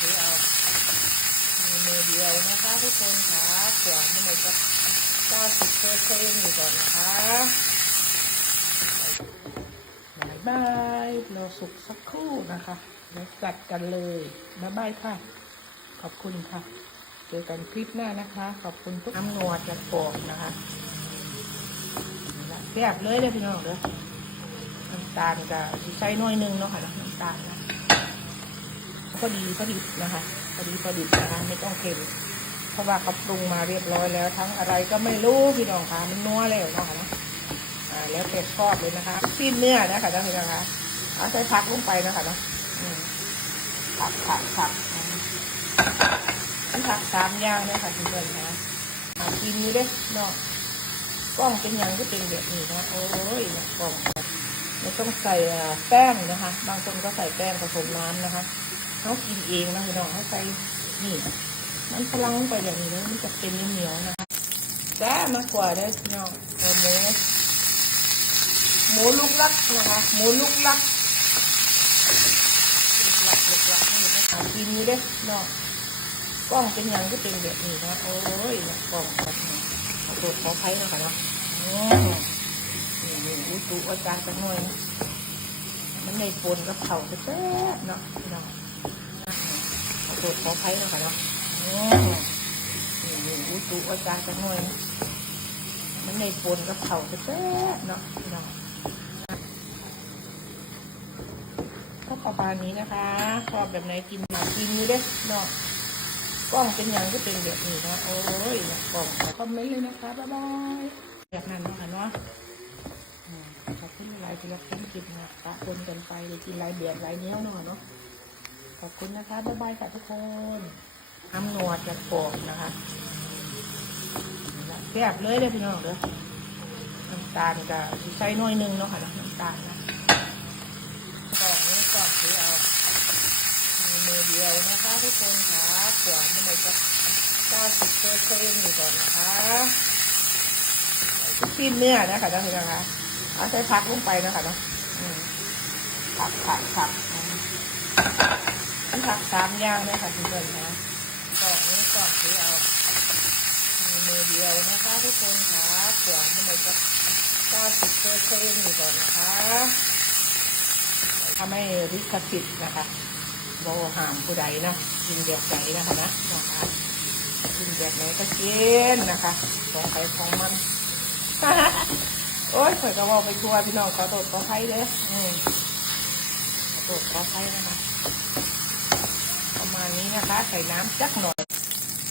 ถือเอามีมือเดียวนะคะทุกคนค่ะขวานทำไมจะเก้าสิบเปอร์เซ็นต์ก่อนนะคะบายบายเราสุกสักครู่นะคะแล้วจัดกันเลยบายบายค่ะ ขอบคุณค่ะ เจอกันคลิปหน้านะคะ ขอบคุณทุกน้ำนวดจากปอกนะคะแซ่บเลยเลยพี่น้องเด้อน้ำตาลจะใช้น้อยนึงเนาะค่ะน้ำตาลนะ พอดีพอดีนะคะพอดีพอดีนะคะไม่ต้องเค็มเพราะว่าเขาปรุงมาเรียบร้อยแล้ว ทั้งอะไรก็ไม่รู้พี่น้องค่ะมันนัวแล้วเนาะค่ะนะอ่าแล้วแต่ชอบเลยนะคะชิ้นเนื้อนะคะท่านผู้ชมคะเอาใส่ผักลงไปนะคะเนาะผักผักผักอืมมันผักสามอย่างเลยค่ะทุกคนนะกินนี้เด้เนาะกล้องเป็นอย่างก็เป็นแบบนี้นะโอ้ยกล้องไม่ต้องใส่แป้งนะคะ บางคนก็ใส่แป้งผสมน้ำนะคะ เขากินเองนะพี่น้องเขาใส่นี่มันพลังไปอย่างนี้แล้วมันจะเป็นเหนียวนะคะแซ่มากกว่าเด้พี่น้องหมูหมูลูกลักนะคะหมูลูกลักลูกลักลูกลักนี่นะหากินนี้เด้เนาะกล้องเป็นย่างก็เป็นแบบนี้นะโอ้ยกล้องแบบนี้ขอโทษขออภัยนะคะเนาะนี่นี่อุตุอาจารย์กันหน่อยมันในปนกับเผาแซ่บเนาะพี่น้อง โทษขออภัยนะคะเนาะอืมนี่นี่อุตุอาจารย์กันหน่อยนะมันในปนกับเผาแซ่บเนาะพี่น้องก็ประมาณนี้นะคะชอบแบบไหนกินแบบกินนี้เด้เนาะกล้องเป็นอย่างก็เป็นแบบนี้นะ โอ้ยกล้องคอมเมนต์เลยนะคะ บ๊ายบายแบบนั้นนะค่ะเนาะขอบคุณหลายที่รับชมคลิปนะปะปนกันไปเลยกินหลายแบบหลายเนี้ยเนาะเนาะ อบคุณนะคะ บ๊ายบายค่ะทุกคนน้ำนวดจากปอกนะคะแซ่บเลยเลยพี่น้องเด้อน้ำตาลจะใช้น้อยนึงเนาะค่ะน้ำตาลนะกล่องนี้กล่องถือเอามีมือเดียวนะคะทุกคนค่ะขวานทำไมจะเก้าสิบเปอร์เซ็นต์ก่อนนะคะชิ้นเนื้อนะคะท่านผู้ชมคะเอาใส่ผักลงไปนะคะเนาะผักผักผัก มันผักสามอย่างเลยค่ะทุกคนนะกล่องนี้กล่องถือเอามีมือเดียวนะคะทุกคนค่ะขวานทำไมจะเก้าสิบเปอร์เซ็นต์ก่อนนะคะทำให้ริขสิทธิ์นะคะโบห้ามผู้ใดนะกินแบบไหนนะคะนะนะคะกินแบบไหนก็กินนะคะของใครของมันโอ้ยข่อยก็บอกไปทัวร์พี่น้องขอโทษขออภัยเด้อืมขอโทษขออภัยนะคะ นะคะ ใส่น้ำจักหน่อย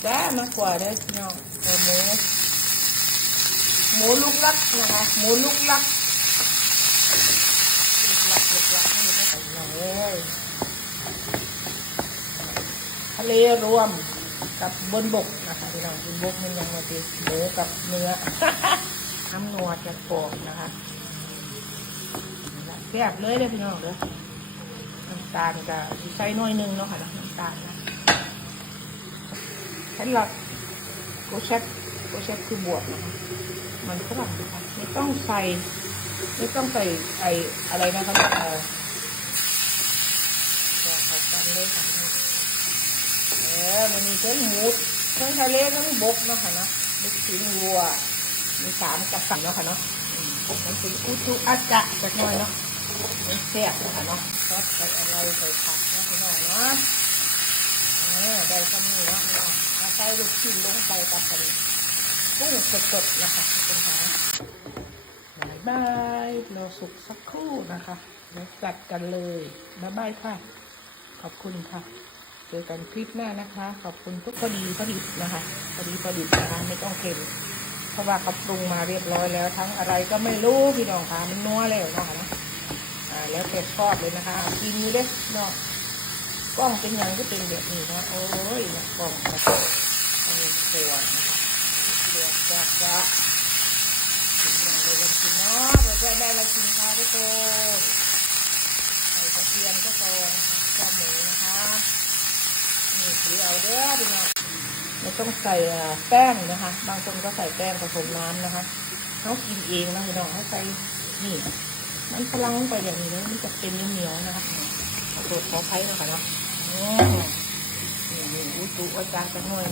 แซ่มากกว่าเด้อพี่น้องเอาหมูหมูลูกลักนะคะหมูลูกลักลูกลักลูกลักนี่ไม่ใส่หน่อยเลยทะเลรวมกับบนบกนะคะพี่น้องบนบกมันยังมาตีหมูกับเนื้อน้ำนวจากปอกนะคะแซ่บเลยเลยพี่น้องเด้อน้ำตาลจะใช้น้อยหนึงเนาะค่ะน้ำตาลนะ แค่หลักโกเช็ดโกเช็ดคือบวชนะคะมันฝรั่งดีค่ะไม่ต้องใส่ไม่ต้องใส่ไออะไรนะคะเออบอกันเลยค่ะเออมันมีทั้งหมูทั้งทะเลทั้งบกเนาะค่ะเนาะลูกชิ้นวัว มีสามกระสับเนาะค่ะเนาะมันเป็นอุตุอาจะสักหน่อยเนาะมันแซ่บเนะคะเนาะใส่อะไรใส่ผักเนาะพี่น้องเนาะ เออได้ก็มีเนาะพี่น้องเอาใส่ลูกชิ้นลงไปกับกันกุ้งสดๆนะคะคุณคะบายบายเราสุกสักครู่นะคะแล้วจัดกันเลยบายบายค่ะ ขอบคุณค่ะ เจอกันคลิปหน้านะคะ ขอบคุณทุกพอดีพอดีนะคะพอดีพอดีนะคะไม่ต้องเค็มเพราะว่าเขาปรุงมาเรียบร้อยแล้ว ทั้งอะไรก็ไม่รู้พี่น้องค่ะมันนัวแล้วนะคะนะแล้วแต่ชอบเลยนะคะกินนี้เด้เนาะ กล้องเป็นย่างก็เป็นแบบนี้นะโอ้ยกล้องนะคะอันนี้ตัวนะคะตัวจะจะกินอย่างไรกันกินเนาะเราจะได้ละกินค่ะทุกคนใส่กระเทียมก็พอนะคะข้าหมูนะคะนี่ถือเอาเด้อพี่น้องไม่ต้องใส่แป้งนะคะ บางคนก็ใส่แป้งผสมน้ำนะคะเขากินเองนะพี่น้องเขาใส่นี่มันพลังลงไปอย่างนี้แล้วมันจะเป็นเหนียวๆนะคะขอโทษขออภัยนะคะเนาะ นี่อืมอาจารย์จังหน่อย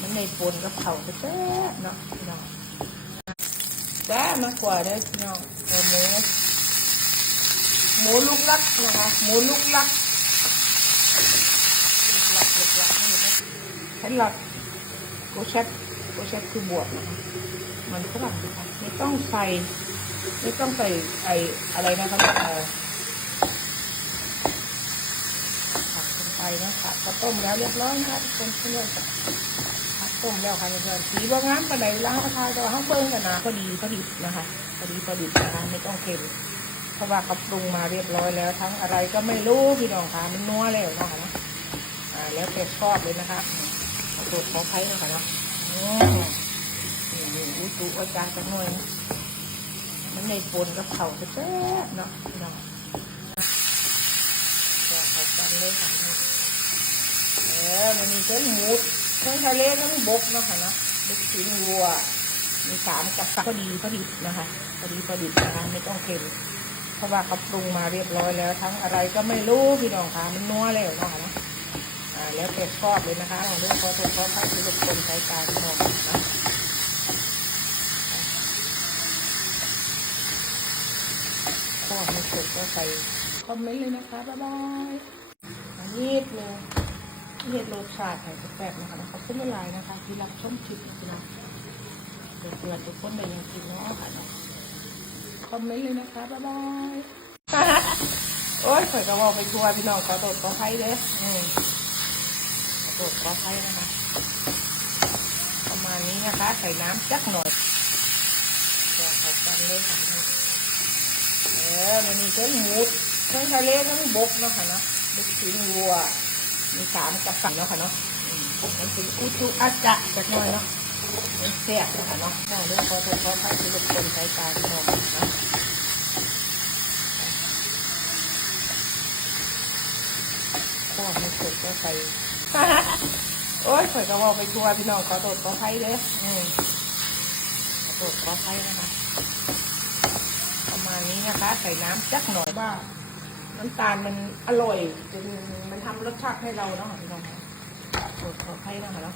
มันในปนกับเขาจะแซ่เนาะพี่น้องแซ่มากกว่าเด้อพี่น้องหมูหมูลูกลักนะคะหมูลูกลักลูกลักลูกลักนี่นะแค่หลักโกเช็ตโกเช็ตคือบวชนะคะมันฝรั่งนะคะไม่ต้องใส่ไม่ต้องใส่ไออะไรนะคะเอ่อ ผักลงไป นะผักก็ต้มแล้วเรียบร้อยนะคะทุกคนเพื่อนผักต้มแล้วค่ะเพื่อนสีบางงามปานใดล้างกระทายแต่ว่าเขาเบิ้งกันนะพอดีพอดีนะคะพอดีพอดีนะคะไม่ต้องเค็มเพราะว่าเขาปรุงมาเรียบร้อยแล้ว ทั้งอะไรก็ไม่รู้พี่น้องค่ะมันนัวแล้วนะคะนะอ่าแล้วแต่ชอบเลยนะคะขอตัวขอไผ่นะคะเนาะอืมนี่นี่อุ้ยตูอาจารย์จังหน่อยมันในปนกับเขาจะแซ่บเนาะพี่น้องก็เขากัน เออมันมีทั้งหมูทั้งทะเลทั้งบกนะคะเนาะลูกชิ้นวัว มีสามกับพอดีพอดีนะคะพอดีพอดีนะคะไม่ต้องเค็มเพราะว่าเขาปรุงมาเรียบร้อยแล้ว ทั้งอะไรก็ไม่รู้พี่น้องค่ะมันนัวแล้วนะคะนะอ่าแล้วแต่ชอบเลยนะคะลองดูพอถูกพอใช้ทุกคนใช้การมองนะก็ไม่สุดก็ใส่คอมเมนต์เลยนะคะบ๊ายบายอันนี้เลย เห็ดโรสชาติไข่แซ่บๆนะคะขอบคุณหลายนะคะ ที่รับชมคลิปนะคะเพื่อนทุกคนได้ยังกินเนาะค่ะเนาะคอมเมนต์เลยนะคะบ๊ายบายโอ้ยข่อยก็บอกไปทัวร์พี่น้องขอโทษขออภัยเด้ออืมขอโทษขออภัยนะคะ ประมาณนี้นะคะ ใส่น้ำจักหน่อยก็ขอบกันเลยค่ะนี่เออมันมีทั้งหมูทั้งทะเลทั้งบกเนาะค่ะนะลูกชิ้นวัว มีสามกับสั่งเนาะค่ะเนาะอันเป็นอุจุอาจะจักหน่อยเนาะมันแซ่บนะคะเนาะเนาเรื่องขอโทษขออภัยที่ทุกคนใช้การมองนะก็ไม่สุดก็ใส่โอ้ยข่อยก็บอกไปทัวพี่น้องขอโทษขออภัยเด้ออืมขอโทษขออภัยนะคะ ประมาณนี้นะคะ ใส่น้ำจักหน่อยว่าง น้ำตาลมันอร่อยจนมันทำรสชาติให้เราเนาะพี่น้องขอโทษขออภัยนะคะเนาะ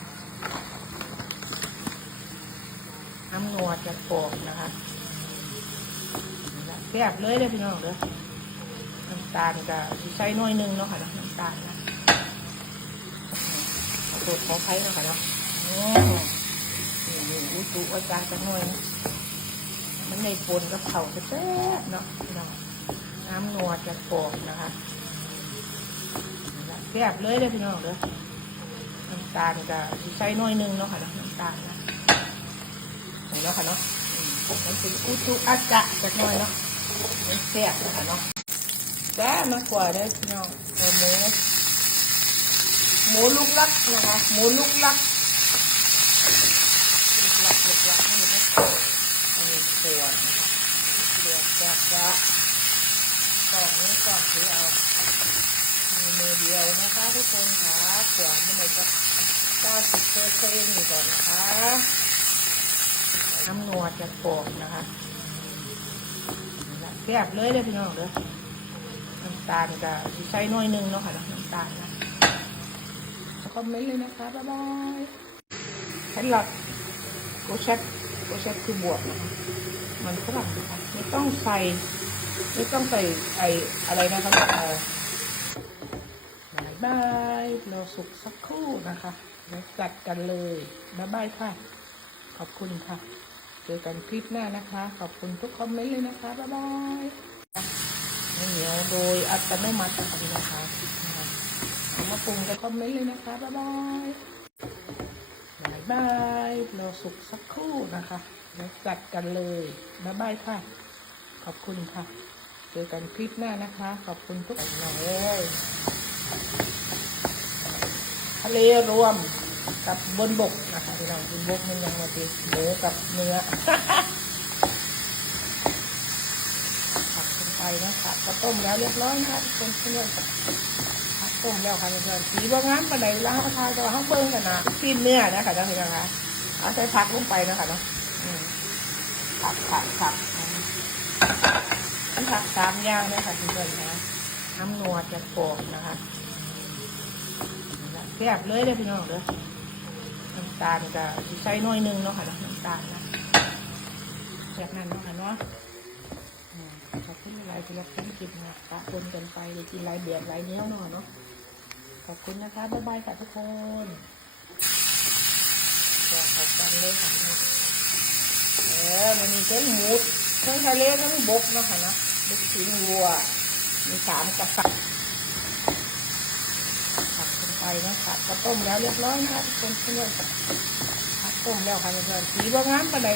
น้ำนัวจะโปกนะคะแซ่บเลยเด้อพี่น้องเด้อน้ำตาลก็ใส่น้อยนึงเนาะค่ะนาะน้ำตาลนะขอโทษขออภัยเนาะค่ะเนาะอืมนี่นี่อุตุอาจารย์จังหน่อยนะมันในปนกับเขาจะแซ่บเนาะพี่น้อง น้ำนัวจะกรอบนะคะแซ่บเลยเด้พี่น้องเด้อน้ำตาลก็ใส่น้อยหนึงเนาะค่ะน้ำตาลนะเห็นแล้วค่ะเนาะมันเป็นอุตุอาจารย์จังหน่อยเนาะมันแซ่บนะคะเนาะแซ่บมากกว่าเด้อพี่น้องเอาหมูหมูลูกลักนะคะหมูลูกลักลูกลักลูกลักนี่นะอันนี้ตัวนะคะตัวแซ่บจ้ะ กล่องนี้กล่องที่เอามีมือเดียวนะคะทุกคนค่ะขวานมันเลยจะ90เปอร์เซ็นต์นี่ก่อนนะคะน้ำนัวจะกรอบนะคะแซ่บเลยเด้อพี่น้องเด้อน้ำตาลก็ใส่น้อยนึงเนาะค่ะน้ำตาลนะคอมเมนต์เลยนะคะบ๊ายบายแครอทโกเชตโกเชตคือบวชนะคะมันฝรั่งนะคะไม่ต้องใส่ ไม่ต้องใส่ไออะไรนะคะเอ่อบายบายเราสุกสักครู่นะคะแล้วจัดกันเลยบ๊ายบายค่ะ ขอบคุณค่ะ เจอกันคลิปหน้านะคะ ขอบคุณทุกคอมเมนต์เลยนะคะบ๊ายบายไม่เหนียวโดยอัตโนมัตินะคะพี่นะคะเอามาปรุงกับคอมเมนต์เลยนะคะบ๊ายบายบายบายเราสุกสักครู่นะคะแล้วจัดกันเลยบ๊ายบายค่ะ ขอบคุณค่ะ เจอกันคลิปหน้านะคะ ขอบคุณทุกคนเลยทะเลรวมกับบนบกนะคะพี่น้องบนบกมันยังมาตีหมูกับเนื้อผักลงไปนะผักก็ต้มแล้วเรียบร้อยนะคะทุกคนเพื่อนผักต้มแล้วค่ะเพื่อนสีบางงามปานใดล้างกระทายแต่ว่าห้างเบิ้งกันนะซีนเนื้อนะคะท่านผู้ชมคะเอาใส่ผักลงไปนะคะเนาะผักผักผัก ผักสามอย่างเลยค่ะเพื่อนๆนะน้ำนัวจะกรอบนะคะแแซ่บเลยเด้พี่น้องเด้อน้ำตาลก็ใส่น้อยหนึงเนาะค่ะน้ำตาลนะแบบนั้นเนาะค่ะเนาะขอบคุณหลายที่รับชมคลิปนะปะปนกันไปเดี๋ยกินหลายเบียดหลายเนี้ยวเนาะเนาะขอบคุณนะคะบ๊ายบายค่ะทุกคนขอบกันเลยค่ะเออมันมีเส้นหมูทั้งทะเลทั้งบกเนาะค่ะนะ ลูกชิ้นวัว มีสามกระสับผัดลงไปนะคะก็ต้มแล้วเรียบร้อยนะคะทุกคนเพื่อนผัดต้มแล้วค่ะเพื่อนสีว่างามปานใด